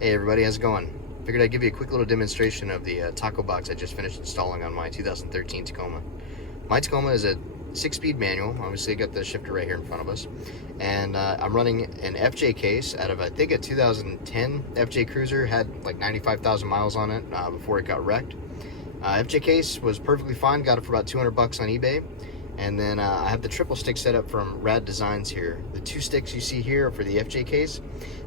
Hey everybody, how's it going? Figured I'd give you a quick little demonstration of the taco box I just finished installing on my 2013 Tacoma. My Tacoma is a 6-speed manual. Obviously, I got the shifter right here in front of us. And I'm running an FJ case out of, I think, a 2010 FJ Cruiser. Had like 95,000 miles on it before it got wrecked. FJ case was perfectly fine. Got it for about 200 bucks on eBay. And then I have the triple stick set up from Rad Designs here. The 2 sticks you see here are for the FJ case.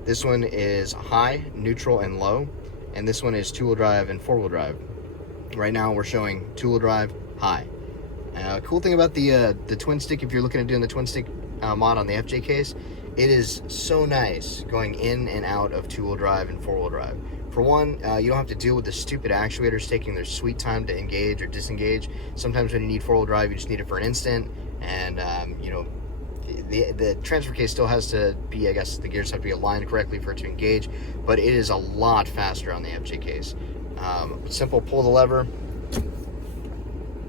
This one is high, neutral, and low. And this one is 2-wheel drive and 4-wheel drive. Right now we're showing 2-wheel drive, high. Cool thing about the twin stick, if you're looking at doing the twin stick mod on the FJ case, it is so nice going in and out of 2-wheel drive and 4-wheel drive. For one, you don't have to deal with the stupid actuators taking their sweet time to engage or disengage. Sometimes when you need 4-wheel drive, you just need it for an instant. And, the transfer case still has to be, I guess the gears have to be aligned correctly for it to engage. But it is a lot faster on the FJ case. Simple, pull the lever.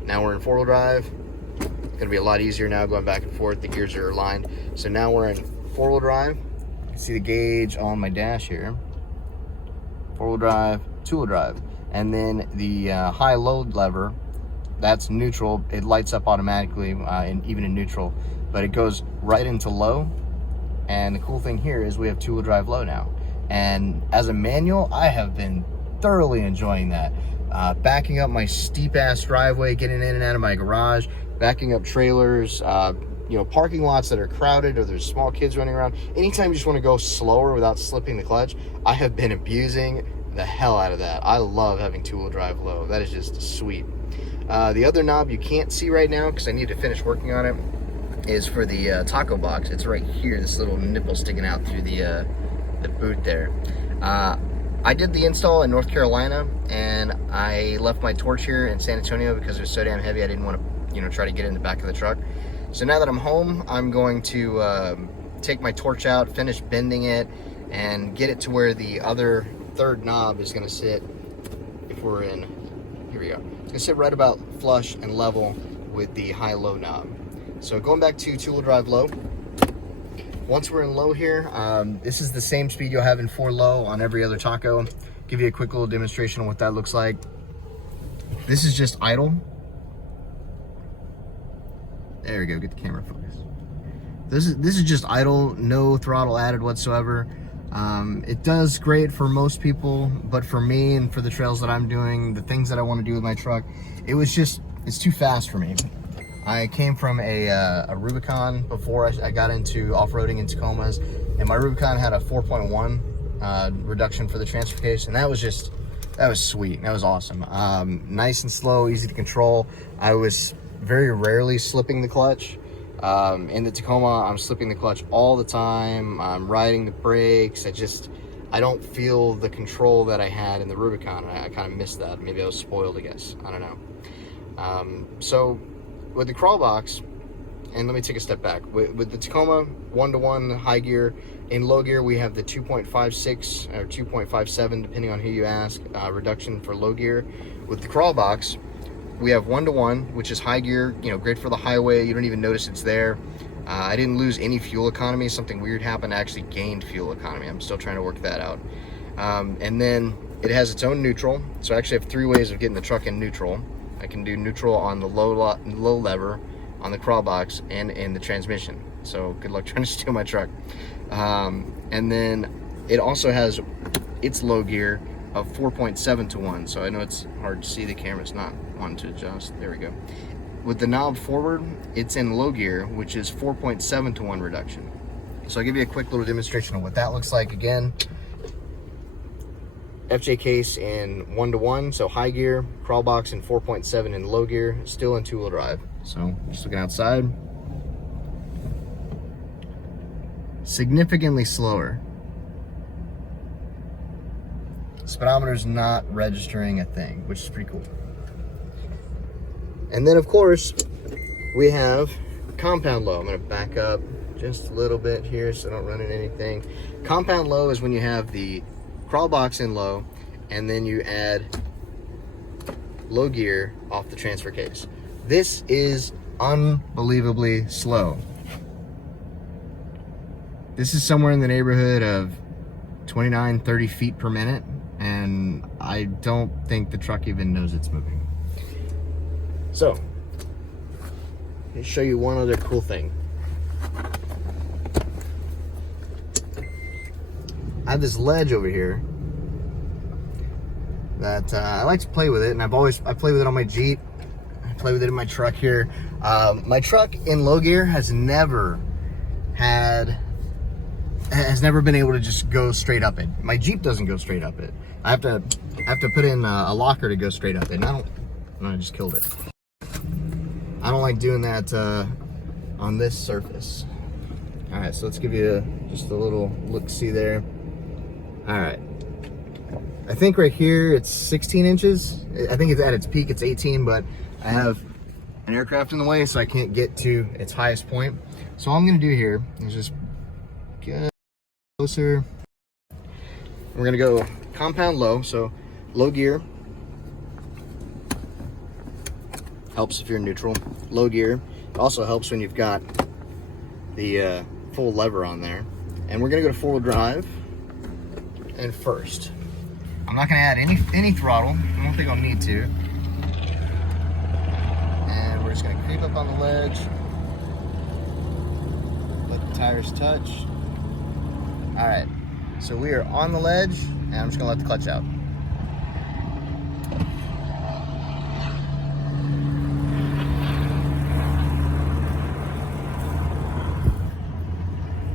Now we're in 4-wheel drive. It's gonna be a lot easier now going back and forth. The gears are aligned. So now we're in 4-wheel drive. You can see the gauge on my dash here. 4-wheel drive, 2-wheel drive. And then the high load lever, that's neutral. It lights up automatically, even in neutral, but it goes right into low. And the cool thing here is we have 2-wheel drive low now. And as a manual, I have been thoroughly enjoying that. Backing up my steep ass driveway, getting in and out of my garage, backing up trailers, parking lots that are crowded or there's small kids running around. Anytime you just want to go slower without slipping the clutch, I have been abusing the hell out of that. I love having 2-wheel drive low. That is just sweet. The other knob you can't see right now because I need to finish working on it is for the taco box. It's right here, this little nipple sticking out through the boot there. I did the install in North Carolina, and I left my torch here in San Antonio because it was so damn heavy I didn't want to, try to get in the back of the truck. So now that I'm home, I'm going to take my torch out, finish bending it, and get it to where the other third knob is going to sit. If we're in, here we go. It's going to sit right about flush and level with the high-low knob. So going back to 2-wheel drive low. Once we're in low here, this is the same speed you'll have in 4 low on every other taco. Give you a quick little demonstration of what that looks like. This is just idle. There we go, get the camera focused. This is just idle, no throttle added whatsoever. It does great for most people, but for me and for the trails that I'm doing, the things that I want to do with my truck, it's too fast for me. I came from a Rubicon before I got into off-roading in Tacomas, and my Rubicon had a 4.1 reduction for the transfer case, and that was sweet. That was awesome. Nice and slow, easy to control. I was very rarely slipping the clutch. In the Tacoma, I'm slipping the clutch all the time. I'm riding the brakes. I don't feel the control that I had in the Rubicon. I kind of missed that. Maybe I was spoiled, I guess. I don't know. So with the crawl box, and let me take a step back. With the Tacoma 1-to-1 high gear, in low gear we have the 2.56 or 2.57, depending on who you ask, reduction for low gear. With the crawl box, we have 1-to-1, which is high gear, great for the highway. You don't even notice it's there. I didn't lose any fuel economy. Something weird happened. I actually gained fuel economy. I'm still trying to work that out. And then it has its own neutral. So I actually have 3 ways of getting the truck in neutral. I can do neutral on the low lever, on the crawl box, and in the transmission. So good luck trying to steal my truck. And then it also has its low gear of 4.7-to-1. So I know it's hard to see, the camera's not wanting to adjust. There we go. With the knob forward, it's in low gear, which is 4.7-to-1 reduction. So I'll give you a quick little demonstration of what that looks like. Again, FJ case in 1-to-1, so high gear, crawl box in 4.7 in low gear, still in 2-wheel drive. So just looking outside, significantly slower. Speedometer's not registering a thing, which is pretty cool. And then of course we have compound low. I'm going to back up just a little bit here so I don't run into anything. Compound low is when you have the crawl box in low, and then you add low gear off the transfer case. This is unbelievably slow. This is somewhere in the neighborhood of 29, 30 feet per minute, and I don't think the truck even knows it's moving. So, let me show you one other cool thing. I have this ledge over here that I like to play with it, and I play with it on my Jeep. I play with it in my truck here. My truck in low gear has never been able to just go straight up it. My Jeep doesn't go straight up it. I have to put in a locker to go straight up it. And I just killed it. I don't like doing that on this surface. All right, so let's give you just a little look-see there. All right. I think right here it's 16 inches. I think it's at its peak, it's 18, but I have an aircraft in the way, so I can't get to its highest point. So all I'm gonna do here is just get closer. We're gonna go compound low, so low gear. Helps if you're neutral. Low gear. It also helps when you've got the full lever on there. And we're gonna go to 4-wheel drive. And first, I'm not gonna add any throttle. I don't think I'll need to. And we're just gonna creep up on the ledge. Let the tires touch. All right, so we are on the ledge, and I'm just gonna let the clutch out.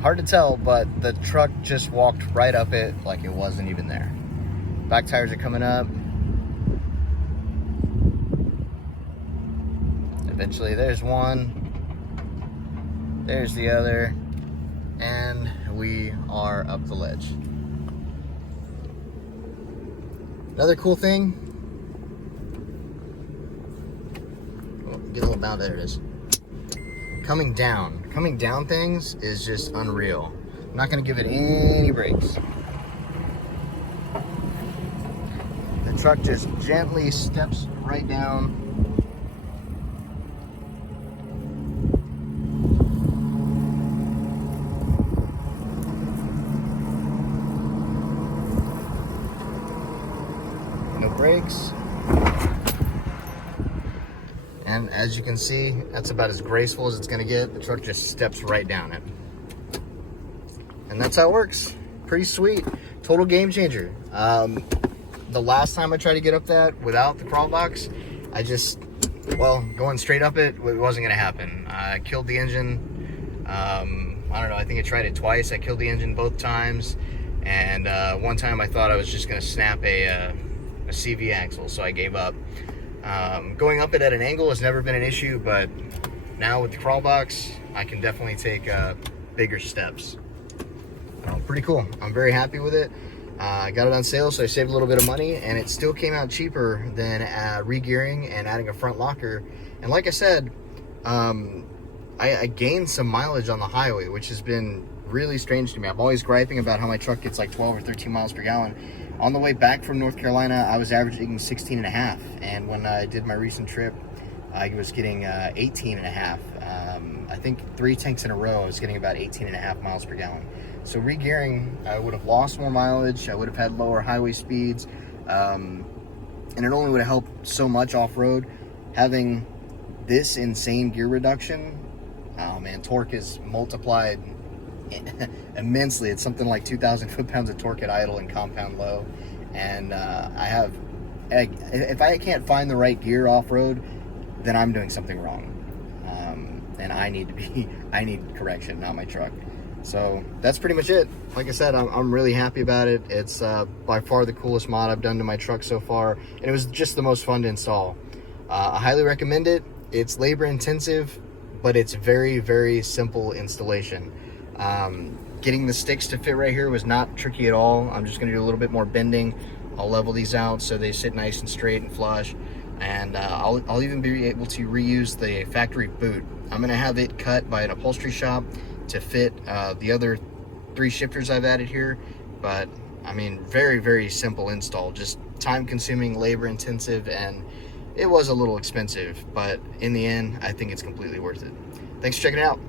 Hard to tell, but the truck just walked right up it like it wasn't even there. Back tires are coming up. Eventually there's one, there's the other, and we are up the ledge. Another cool thing, oh, get a little bound, there it is. Coming down things is just unreal. I'm not gonna give it any brakes. The truck just gently steps right down. No brakes. And as you can see, that's about as graceful as it's gonna get. The truck just steps right down it. And that's how it works. Pretty sweet. Total game changer. The last time I tried to get up that without the crawl box, going straight up it wasn't gonna happen. I killed the engine. I don't know, I think I tried it twice. I killed the engine both times. And one time I thought I was just gonna snap a CV axle, so I gave up. Going up it at an angle has never been an issue, but now with the crawl box, I can definitely take bigger steps. Pretty cool. I'm very happy with it. I got it on sale, so I saved a little bit of money, and it still came out cheaper than re-gearing and adding a front locker. And like I said, I gained some mileage on the highway, which has been really strange to me. I'm always griping about how my truck gets like 12 or 13 miles per gallon. On the way back from North Carolina, I was averaging 16 and a half. And when I did my recent trip, I was getting 18 and a half. I think 3 tanks in a row, I was getting about 18 and a half miles per gallon. So re-gearing, I would have lost more mileage. I would have had lower highway speeds. And it only would have helped so much off-road. Having this insane gear reduction, oh man, torque is multiplied immensely. It's something like 2,000 foot-pounds of torque at idle and compound low. And if I can't find the right gear off-road, then I'm doing something wrong. And I need correction, not my truck. So that's pretty much it. Like I said, I'm really happy about it. It's by far the coolest mod I've done to my truck so far. And it was just the most fun to install. I highly recommend it. It's labor intensive, but it's very, very simple installation. Getting the sticks to fit right here was not tricky at all. I'm just gonna do a little bit more bending. I'll level these out so they sit nice and straight and flush. And I'll even be able to reuse the factory boot. I'm gonna have it cut by an upholstery shop to fit the other 3 shifters I've added here. But I mean, very, very simple install, just time consuming, labor intensive, and it was a little expensive, but in the end, I think it's completely worth it. Thanks for checking it out.